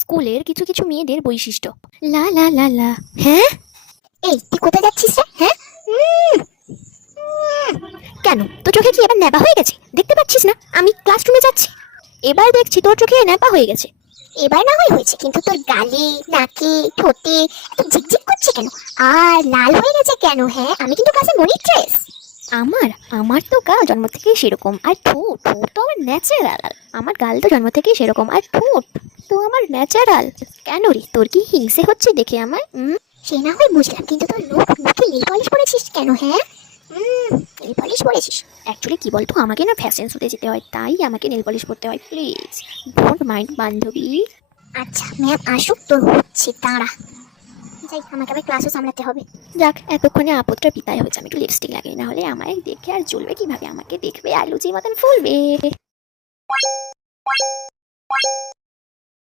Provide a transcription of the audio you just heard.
স্কুলের কিছু কিছু মেয়েদের বৈশিষ্ট্য। লা লা লা লা। হ্যাঁ, এই তুই কোথায় যাচ্ছিস রে? হ্যাঁ, কেন তোর চোখে কি এবার ন্যাপা হয়ে গেছে? দেখতে পাচ্ছিস না আমি ক্লাসরুমে যাচ্ছি? এবার দেখছি তোর চোখে ন্যাপা হয়ে গেছে। এবার না হয় হয়েছে, কিন্তু তোর গালে, নাকে, ঠোঁটে এত ঝিকঝিক করছে কেন? আর লাল হয়ে গেছে কেন? হ্যাঁ, আমি কিন্তু ক্লাসে মনিট্রেস। আমার আমার তো গাল জন্ম থেকেই সেরকম, আর ঠোঁট ঠোঁট তো আমার ন্যাচারাল। আমার গাল তো জন্ম থেকেই সেরকম, আর ঠোঁট তো আমার ন্যাচারাল। কেন রে, তোর কি হিংসে হচ্ছে দেখে আমার? সে না হয় বুঝলাম, কিন্তু তোর মুখে নীল পলিশ পরেছিস কেন? হ্যাঁ, নীল পলিশ পরেছিস। অ্যাকচুয়ালি কি বলতো, আমাকে না ফ্যাশন শোতে যেতে হয়, তাই আমাকে নেল পলিশ করতে হয়। প্লিজ ডোন্ট মাইন্ড বান্ধবী। আচ্ছা ম্যাম আসুক, তোর হচ্ছে, দাঁড়া। যাই, আমাকে আবার ক্লাসও সামলাতে হবে। যাক, এতক্ষণে আপদটা বিদায় হয়েছে। আমি একটু লিপস্টিক লাগাই, না হলে আমায় দেখে আর জ্বলবে কিভাবে? আমাকে দেখবে আর লুচির মতন ফুলবে।